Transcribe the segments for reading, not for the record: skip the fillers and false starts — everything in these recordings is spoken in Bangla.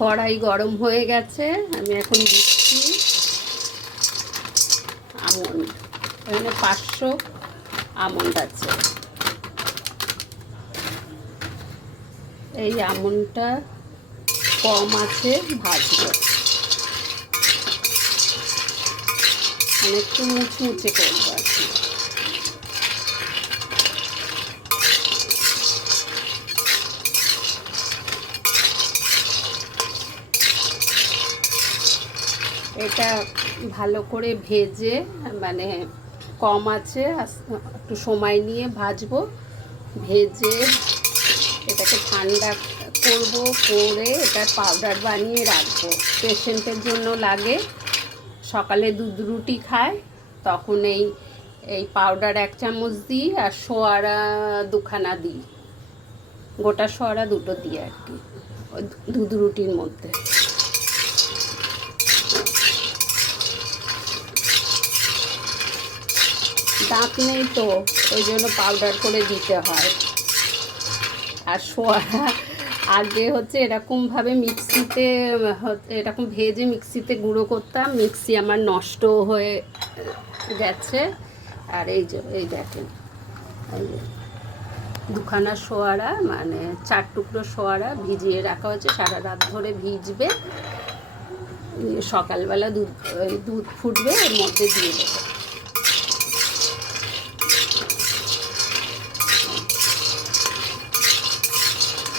কড়াই গরম হয়ে গেছে, আমি এখন দিচ্ছি আমন্ড। এখানে 500 আমন্ড আছে। এই আমন্ডটা কম আছে ভাজবো, মানে একটু মুচমুচে করবো আর কি। এটা ভালো করে ভেজে, মানে কম আছে একটু সময় নিয়ে ভাজবো। ভেজে এটাকে ঠান্ডা করব, করে এটার পাউডার বানিয়ে রাখবো। পেশেন্টের জন্য লাগে, সকালে দুধ রুটি খায় তখন এই পাউডার 1 চামচ দিই, আর সোয়ারা 2খানা দিই, গোটা সোয়ারা 2টো দিই আর কি ওই দুধ রুটির মধ্যে। দাঁত নেই তো ওই জন্য পাউডার করে দিতে হয়। আর সোয়ারা আগে হচ্ছে এরকমভাবে মিক্সিতে, এরকম ভেজে মিক্সিতে গুঁড়ো করতাম, মিক্সি আমার নষ্ট হয়ে গেছে। আর এই দেখেন, এই যে 2খানা সোয়ারা, মানে 4 টুকরো সোয়ারা ভিজিয়ে রাখা হয়েছে, সারা রাত ধরে ভিজবে। সকালবেলা দুধ ফুটবে, এর মধ্যে দিয়ে দেবো।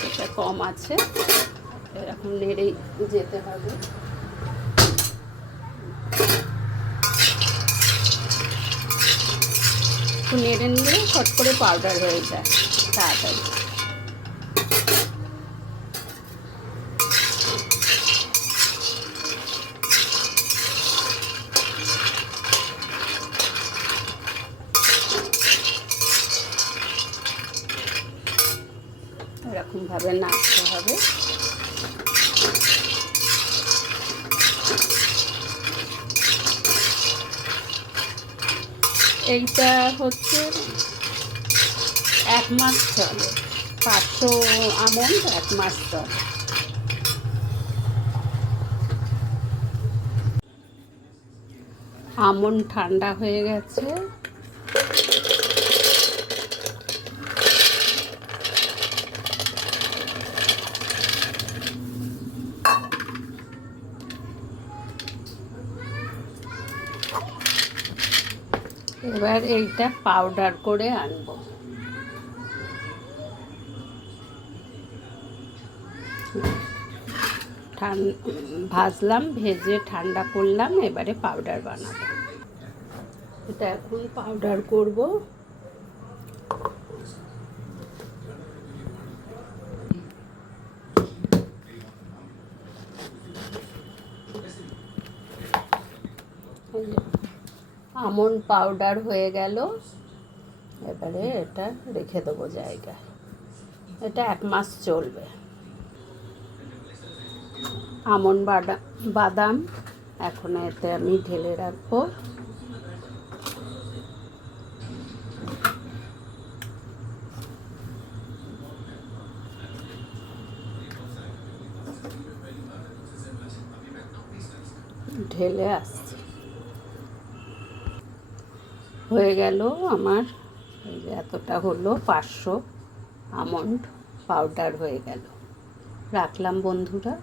এটা কম আছে, এরকম নেড়েই যেতে হবে। একটু নেড়ে নিলে ফট করে পাউডার হয়ে যায় তাড়াতাড়ি। এরকমভাবে নাড়তে হবে। এইটা হচ্ছে 1 মাস চলে, 500 আমন্ড 1 মাস চলে। আমন্ড ঠান্ডা হয়ে গেছে, এবার এইটা পাউডার করে আনবো। ভাজলাম, ভেজে ঠান্ডা করলাম, এবারে পাউডার বানাবো। এটা এখন পাউডার করব। আমন্ড পাউডার হয়ে গেল, এবারে এটা রেখে দেবো জায়গায়। এটা 1 মাস চলবে। আমন্ড বাদাম এখন এতে আমি ঢেলে রাখবো। ঢেলে আসছি, হয়ে গেল আমার। এই যে এতটা হলো, 500 আমন্ড পাউডার হয়ে গেল। রাখলাম বন্ধুরা।